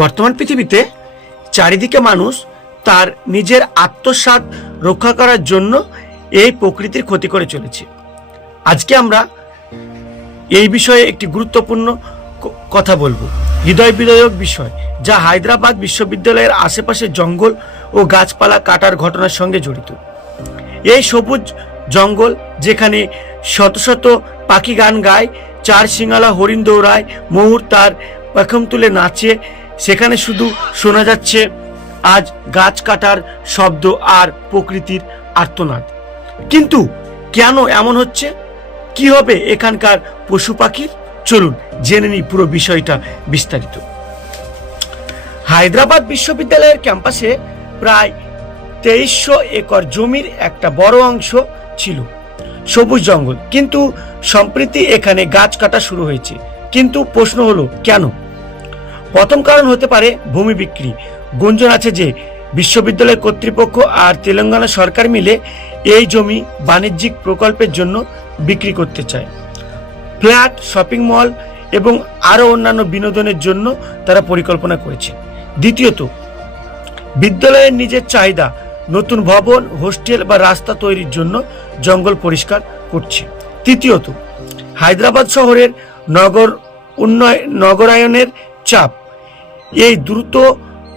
বর্তমান পৃথিবীতে চারিদিকে মানুষ তার নিজের আত্মস্বাদ রক্ষা করার জন্য এই প্রকৃতির ক্ষতি করে চলেছে। আজকে আমরা এই বিষয়ে একটি গুরুত্বপূর্ণ কথা বলব। হৃদয় বিদায়ক বিষয়, যা হায়দ্রাবাদ বিশ্ববিদ্যালয়ের আশেপাশে জঙ্গল ও গাছপালা কাটার ঘটনার সঙ্গে জড়িত। এই সবুজ জঙ্গল, যেখানে শত শত পাখি গান গায়, চার সিঙ্গালা হরিণ দৌড়ায় ময়ূর তার পেখম তুলে নাচে, সেখানে শুধু শোনা যাচ্ছে আজ গাছ কাটার শব্দ আর প্রকৃতির আর্তনাদ। কিন্তু কেন এমন হচ্ছে? কি হবে এখানকার পশু পাখির? চলুন জেনে নিই পুরো বিষয়টা বিস্তারিত। হায়দ্রাবাদ বিশ্ববিদ্যালয়ের ক্যাম্পাসে প্রায় তেইশশো একর জমির একটা বড় অংশ ছিল, সবুজ জঙ্গল। কিন্তু সম্প্রতি এখানে গাছ কাটা শুরু হয়েছে। কিন্তু প্রশ্ন হলো, কেন? প্রথম কারণ হতে পারে ভূমি বিক্রি। গুঞ্জন আছে যে বিশ্ববিদ্যালয় কর্তৃপক্ষ আর তেলেঙ্গানা সরকার মিলে এই জমি বাণিজ্যিক প্রকল্পের জন্য বিক্রি করতে চায়। ফ্ল্যাট, শপিং মল এবং আরও অন্যান্য বিনোদনের জন্য তারা পরিকল্পনা করেছে। দ্বিতীয়ত, বিদ্যালয়ের নিজের চাহিদা, নতুন ভবন, হোস্টেল বা রাস্তা তৈরির জন্য জঙ্গল পরিষ্কার করছে। তৃতীয়ত, হায়দ্রাবাদ শহরের নগর উন্নয়ন নগরায়নের চাপ। এই দ্রুত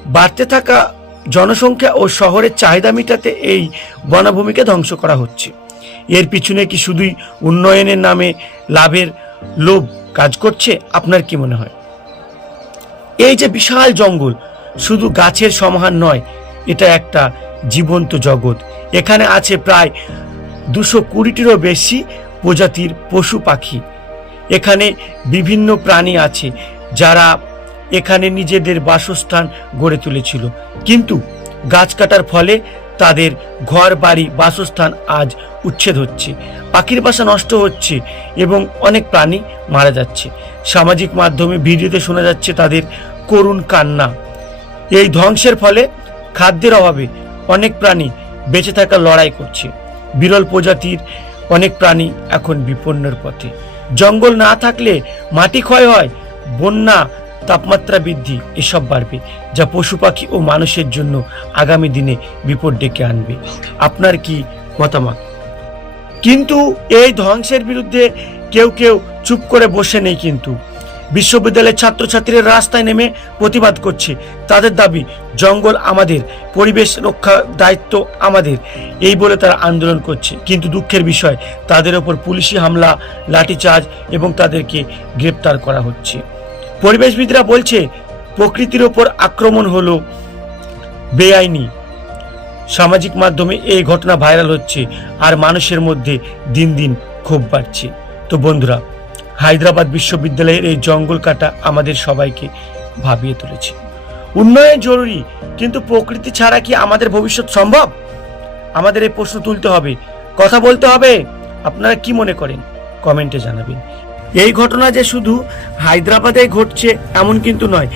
বাড়তে থাকা জনসংখ্যা ও শহরের চাহিদা মেটাতে এই বনভূমিকে ধ্বংস করা হচ্ছে। এর পিছনে কি শুধুই উন্নয়নের নামে লাভের লোভ কাজ করছে? আপনার কি মনে হয়? এই যে বিশাল জঙ্গল, শুধু গাছের সমাহার নয়, এটা একটা জীবন্ত জগৎ। এখানে আছে প্রায় দুশো কুড়িটিরও বেশি প্রজাতির পশু পাখি। এখানে বিভিন্ন প্রাণী আছে, যারা এখানে নিজেদের বাসস্থান গড়ে তুলেছিল। কিন্তু গাছ কাটার ফলে তাদের ঘর, বাড়ি, বাসস্থান আজ উচ্ছেদ হচ্ছে। পাখির বাসা নষ্ট হচ্ছে এবং অনেক প্রাণী মারা যাচ্ছে। সামাজিক মাধ্যমে ভিডিওতে শোনা যাচ্ছে তাদের করুণ কান্না। এই ধ্বংসের ফলে খাদ্যের অভাবে অনেক প্রাণী বেঁচে থাকার লড়াই করছে। বিরল প্রজাতির অনেক প্রাণী এখন বিপন্নের পথে। জঙ্গল না থাকলে মাটি ক্ষয় হয়, বন্যা তাপমাত্রা বৃদ্ধি এসব বাড়বে, যা পশু পাখি ও মানুষের জন্য আগামী দিনে বিপদ ডেকে আনবে। আপনার কি মতামত? কিন্তু এই ধ্বংসের বিরুদ্ধে কেউ কেউ চুপ করে বসে নেই কিন্তু। বিশ্ববিদ্যালয়ের ছাত্রছাত্রীরা রাস্তায় নেমে প্রতিবাদ করছে। তাদের দাবি, জঙ্গল আমাদের, পরিবেশ রক্ষা দায়িত্ব আমাদের। এই বলে তারা আন্দোলন করছে। কিন্তু দুঃখের বিষয়, তাদের ওপর পুলিশি হামলা, লাঠিচার্জ এবং তাদেরকে গ্রেপ্তার করা হচ্ছে। পরিবেশবিদরা বলছে, প্রকৃতির ওপর আক্রমণ হলো বেআইনি। সামাজিক মাধ্যমে এই ঘটনা ভাইরাল হচ্ছে আর মানুষের মধ্যে দিন দিন ক্ষোভ বাড়ছে। তো বন্ধুরা, হায়দ্রাবাদ বিশ্ববিদ্যালয়ের এই জঙ্গল কাটা আমাদের সবাইকে ভাবিয়ে তুলেছে। উন্নয়ন জরুরি, কিন্তু প্রকৃতি ছাড়া কি আমাদের ভবিষ্যৎ সম্ভব? আমাদের এই প্রশ্ন তুলতে হবে। কথা বলতে হবে। আপনারা কি মনে করেন? কমেন্টে জানাবেন। এই ঘটনা যে শুধু হায়দ্রাবাদে ঘটছে, এমন কিন্তু নয়।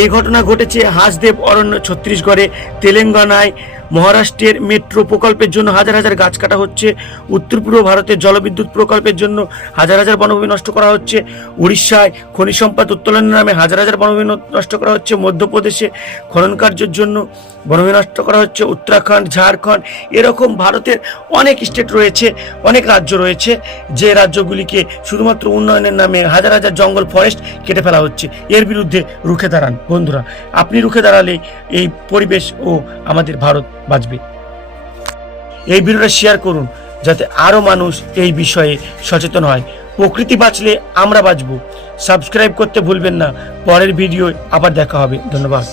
এই ঘটনা ঘটেছে হাসদেব অরণ্য ছত্তিশগড়ে, তেলেঙ্গানায়। মহারাষ্ট্রের মেট্রো প্রকল্পের জন্য হাজার হাজার গাছ কাটা হচ্ছে। উত্তর পূর্ব ভারতের জলবিদ্যুৎ প্রকল্পের জন্য হাজার হাজার বনভূমি নষ্ট করা হচ্ছে। উড়িষ্যায় খনিজ সম্পদ উত্তোলনের নামে হাজার হাজার বনভূমি নষ্ট করা হচ্ছে। মধ্যপ্রদেশে খনন কার্যের জন্য বনভূমি নষ্ট করা হচ্ছে। উত্তরাখণ্ড, ঝাড়খণ্ড এরকম ভারতের অনেক স্টেট রয়েছে, অনেক রাজ্য রয়েছে যে রাজ্যগুলিকে শুধুমাত্র উন্নয়নের নামে হাজার হাজার জঙ্গল ফরেস্ট কেটে ফেলা হচ্ছে। এর বিরুদ্ধে রুখে দাঁড়ান বন্ধুরা। আপনি রুখে দাঁড়ালে এই পরিবেশ ও আমাদের ভারত বাঁচবে এই ভিডিওটা শেয়ার করুন, যাতে আরও মানুষ এই বিষয়ে সচেতন হয়। প্রকৃতি বাঁচলে আমরা বাঁচব। সাবস্ক্রাইব করতে ভুলবেন না। পরের ভিডিও আবার দেখা হবে। ধন্যবাদ।